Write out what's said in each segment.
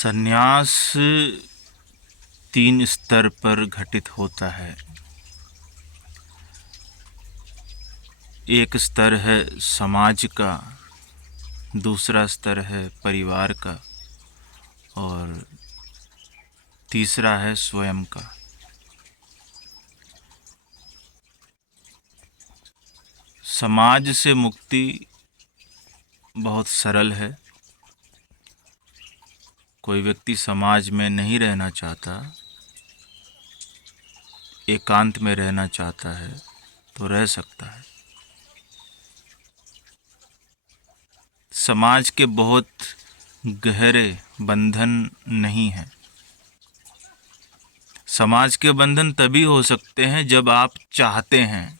संन्यास तीन स्तर पर घटित होता है। एक स्तर है समाज का, दूसरा स्तर है परिवार का और तीसरा है स्वयं का। समाज से मुक्ति बहुत सरल है। कोई व्यक्ति समाज में नहीं रहना चाहता, एकांत में रहना चाहता है तो रह सकता है। समाज के बहुत गहरे बंधन नहीं हैं। समाज के बंधन तभी हो सकते हैं जब आप चाहते हैं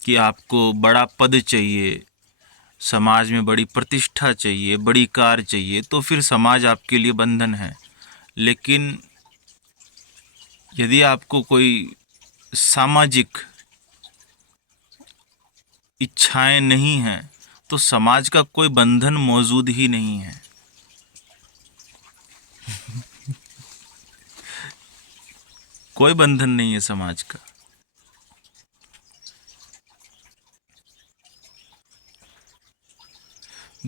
कि आपको बड़ा पद चाहिए, समाज में बड़ी प्रतिष्ठा चाहिए, बड़ी कार चाहिए, तो फिर समाज आपके लिए बंधन है। लेकिन यदि आपको कोई सामाजिक इच्छाएं नहीं हैं तो समाज का कोई बंधन मौजूद ही नहीं है। कोई बंधन नहीं है समाज का।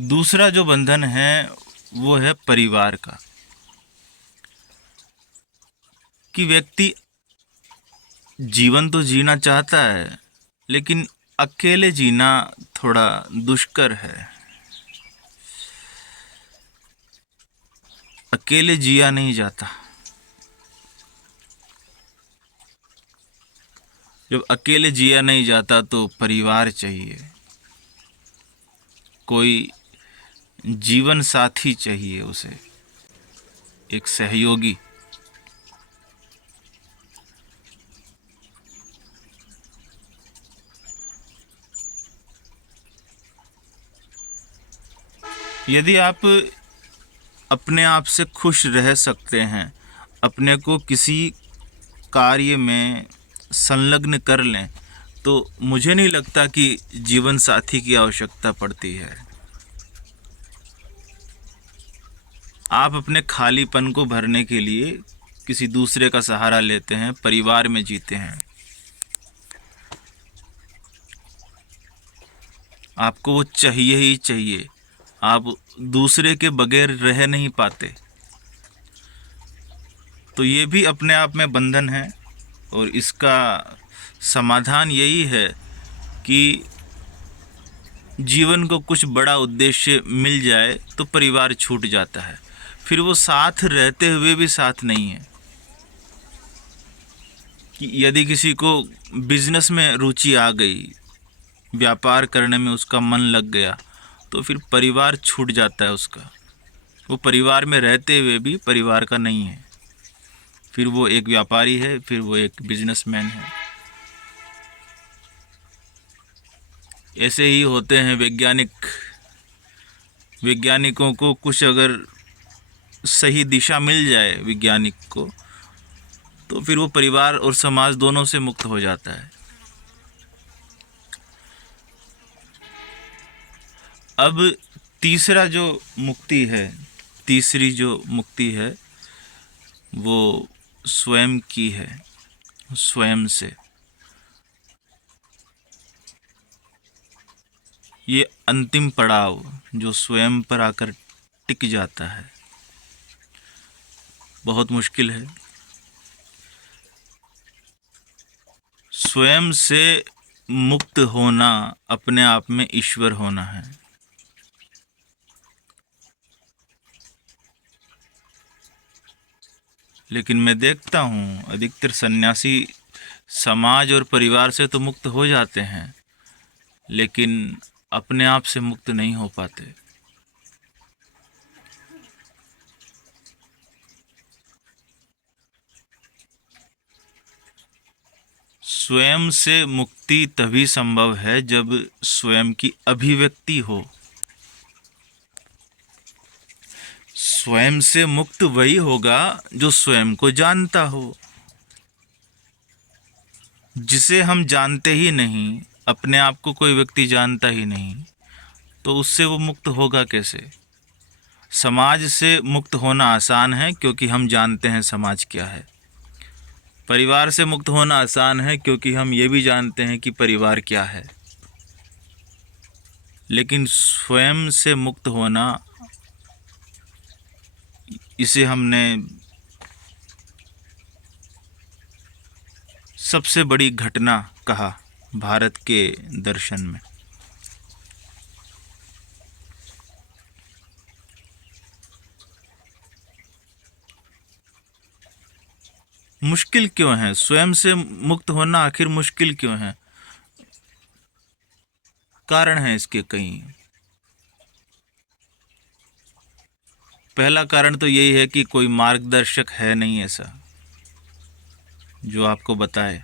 दूसरा जो बंधन है वो है परिवार का, कि व्यक्ति जीवन तो जीना चाहता है लेकिन अकेले जीना थोड़ा दुष्कर है। अकेले जिया नहीं जाता। जब अकेले जिया नहीं जाता तो परिवार चाहिए, कोई जीवन साथी चाहिए उसे, एक सहयोगी। यदि आप अपने आप से खुश रह सकते हैं, अपने को किसी कार्य में संलग्न कर लें, तो मुझे नहीं लगता कि जीवन साथी की आवश्यकता पड़ती है। आप अपने खालीपन को भरने के लिए किसी दूसरे का सहारा लेते हैं, परिवार में जीते हैं। आपको वो चाहिए ही चाहिए, आप दूसरे के बगैर रह नहीं पाते। तो ये भी अपने आप में बंधन है और इसका समाधान यही है कि जीवन को कुछ बड़ा उद्देश्य मिल जाए तो परिवार छूट जाता है, फिर वो साथ रहते हुए भी साथ नहीं है। कि यदि किसी को बिजनेस में रुचि आ गई, व्यापार करने में उसका मन लग गया, तो फिर परिवार छूट जाता है उसका। वो परिवार में रहते हुए भी परिवार का नहीं है, फिर वो एक व्यापारी है, फिर वो एक बिजनेसमैन है। ऐसे ही होते हैं वैज्ञानिकों को कुछ अगर सही दिशा मिल जाए वैज्ञानिक को, तो फिर वो परिवार और समाज दोनों से मुक्त हो जाता है। अब तीसरी जो मुक्ति है वो स्वयं की है, स्वयं से। ये अंतिम पड़ाव जो स्वयं पर आकर टिक जाता है, बहुत मुश्किल है। स्वयं से मुक्त होना अपने आप में ईश्वर होना है। लेकिन मैं देखता हूँ अधिकतर सन्यासी समाज और परिवार से तो मुक्त हो जाते हैं, लेकिन अपने आप से मुक्त नहीं हो पाते। स्वयं से मुक्ति तभी संभव है जब स्वयं की अभिव्यक्ति हो। स्वयं से मुक्त वही होगा जो स्वयं को जानता हो। जिसे हम जानते ही नहीं, अपने आप को कोई व्यक्ति जानता ही नहीं, तो उससे वो मुक्त होगा कैसे? समाज से मुक्त होना आसान है क्योंकि हम जानते हैं समाज क्या है। परिवार से मुक्त होना आसान है क्योंकि हम ये भी जानते हैं कि परिवार क्या है। लेकिन स्वयं से मुक्त होना, इसे हमने सबसे बड़ी घटना कहा भारत के दर्शन में। मुश्किल क्यों है स्वयं से मुक्त होना? आखिर मुश्किल क्यों है? कारण है इसके कई। पहला कारण तो यही है कि कोई मार्गदर्शक है नहीं ऐसा जो आपको बताए।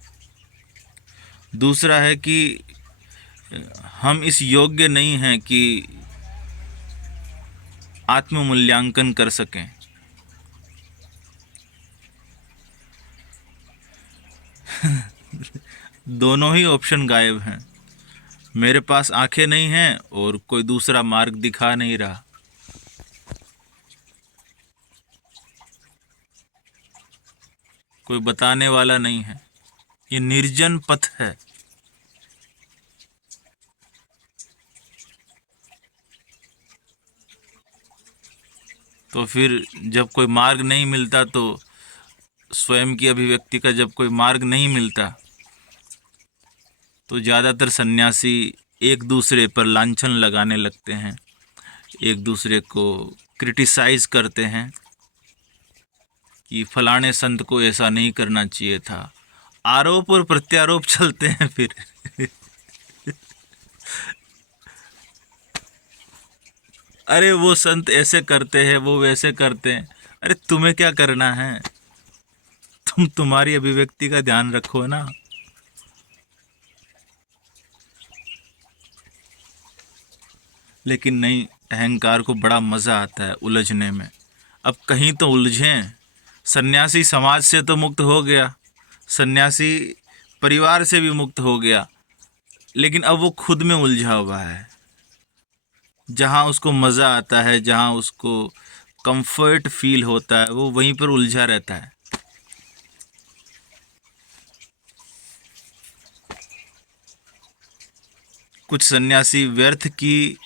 दूसरा है कि हम इस योग्य नहीं हैं कि आत्म मूल्यांकन कर सकें। दोनों ही ऑप्शन गायब हैं। मेरे पास आंखें नहीं हैं और कोई दूसरा मार्ग दिखा नहीं रहा। कोई बताने वाला नहीं है। ये निर्जन पथ है। तो फिर जब कोई मार्ग नहीं मिलता, तो स्वयं की अभिव्यक्ति का जब कोई मार्ग नहीं मिलता, तो ज़्यादातर सन्यासी एक दूसरे पर लांछन लगाने लगते हैं, एक दूसरे को क्रिटिसाइज करते हैं कि फलाने संत को ऐसा नहीं करना चाहिए था। आरोप और प्रत्यारोप चलते हैं फिर। अरे वो संत ऐसे करते हैं, वो वैसे करते हैं। अरे तुम्हें क्या करना है? तुम तुम्हारी अभिव्यक्ति का ध्यान रखो ना। लेकिन नहीं, अहंकार को बड़ा मज़ा आता है उलझने में। अब कहीं तो उलझें। सन्यासी समाज से तो मुक्त हो गया, सन्यासी परिवार से भी मुक्त हो गया, लेकिन अब वो खुद में उलझा हुआ है। जहाँ उसको मज़ा आता है, जहाँ उसको कंफर्ट फील होता है, वो वहीं पर उलझा रहता है। कुछ सन्यासी व्यर्थ की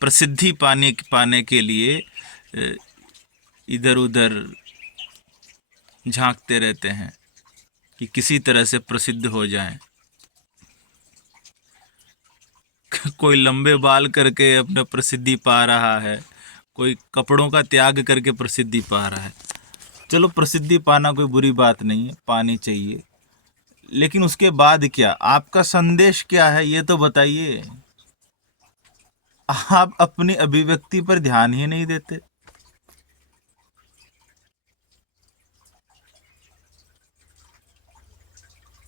प्रसिद्धि पाने के लिए इधर उधर झांकते रहते हैं कि किसी तरह से प्रसिद्ध हो जाएं। कोई लंबे बाल करके अपना प्रसिद्धि पा रहा है, कोई कपड़ों का त्याग करके प्रसिद्धि पा रहा है। चलो, प्रसिद्धि पाना कोई बुरी बात नहीं है, पानी चाहिए। लेकिन उसके बाद क्या? आपका संदेश क्या है, ये तो बताइए। आप अपनी अभिव्यक्ति पर ध्यान ही नहीं देते।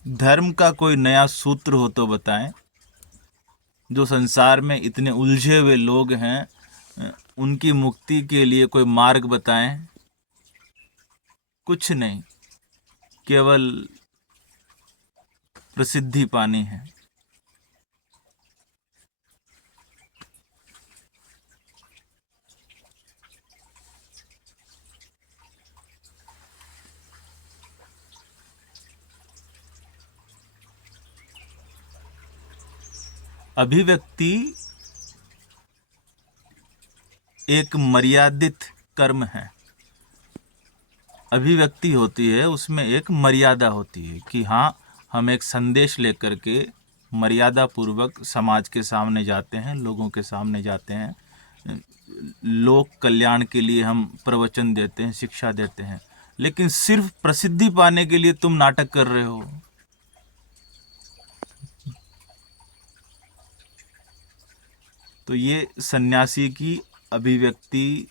धर्म का कोई नया सूत्र हो तो बताएं। जो संसार में इतने उलझे हुए लोग हैं, उनकी मुक्ति के लिए कोई मार्ग बताएं। कुछ नहीं, केवल प्रसिद्धि पानी है। अभिव्यक्ति एक मर्यादित कर्म है। अभिव्यक्ति होती है, उसमें एक मर्यादा होती है कि हाँ, हम एक संदेश लेकर के मर्यादा पूर्वक समाज के सामने जाते हैं, लोगों के सामने जाते हैं। लोक कल्याण के लिए हम प्रवचन देते हैं, शिक्षा देते हैं। लेकिन सिर्फ प्रसिद्धि पाने के लिए तुम नाटक कर रहे हो। तो ये सन्यासी की अभिव्यक्ति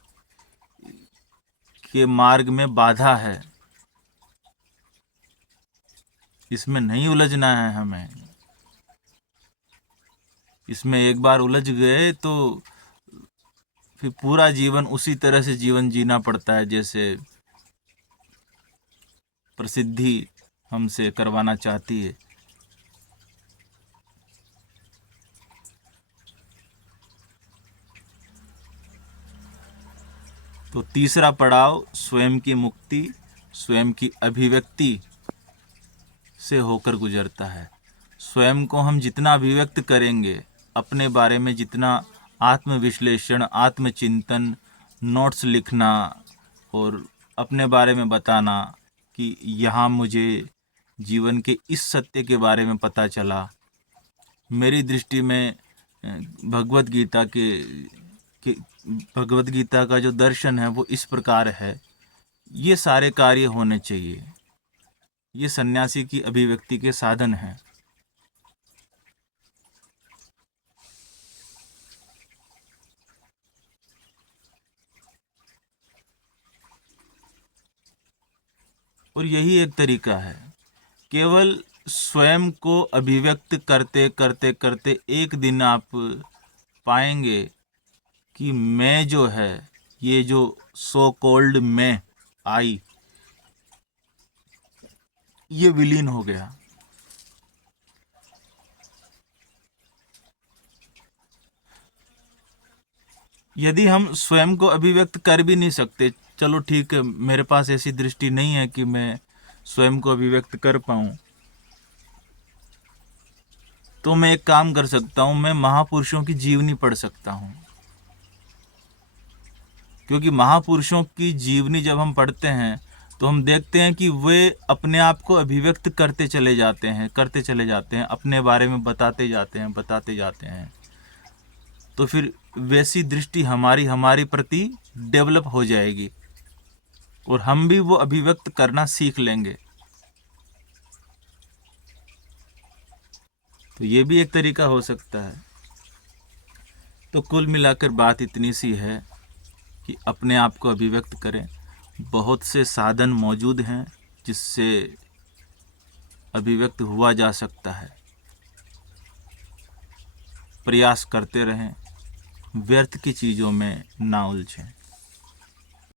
के मार्ग में बाधा है। इसमें नहीं उलझना है हमें। इसमें एक बार उलझ गए तो फिर पूरा जीवन उसी तरह से जीवन जीना पड़ता है जैसे प्रसिद्धि हमसे करवाना चाहती है। तो तीसरा पड़ाव स्वयं की मुक्ति, स्वयं की अभिव्यक्ति से होकर गुजरता है। स्वयं को हम जितना अभिव्यक्त करेंगे, अपने बारे में जितना आत्मविश्लेषण, आत्मचिंतन, नोट्स लिखना और अपने बारे में बताना कि यहाँ मुझे जीवन के इस सत्य के बारे में पता चला, मेरी दृष्टि में भगवत गीता का जो दर्शन है वो इस प्रकार है, ये सारे कार्य होने चाहिए। ये सन्यासी की अभिव्यक्ति के साधन हैं। और यही एक तरीका है। केवल स्वयं को अभिव्यक्त करते करते करते एक दिन आप पाएंगे कि मैं जो है, ये जो सो कॉल्ड मैं आई, ये विलीन हो गया। यदि हम स्वयं को अभिव्यक्त कर भी नहीं सकते, चलो ठीक है, मेरे पास ऐसी दृष्टि नहीं है कि मैं स्वयं को अभिव्यक्त कर पाऊं, तो मैं एक काम कर सकता हूं, मैं महापुरुषों की जीवनी पढ़ सकता हूं। क्योंकि महापुरुषों की जीवनी जब हम पढ़ते हैं तो हम देखते हैं कि वे अपने आप को अभिव्यक्त करते चले जाते हैं, अपने बारे में बताते जाते हैं। तो फिर वैसी दृष्टि हमारी प्रति डेवलप हो जाएगी और हम भी वो अभिव्यक्त करना सीख लेंगे। तो ये भी एक तरीका हो सकता है। तो कुल मिलाकर बात इतनी सी है कि अपने आप को अभिव्यक्त करें। बहुत से साधन मौजूद हैं जिससे अभिव्यक्त हुआ जा सकता है। प्रयास करते रहें, व्यर्थ की चीज़ों में ना उलझें।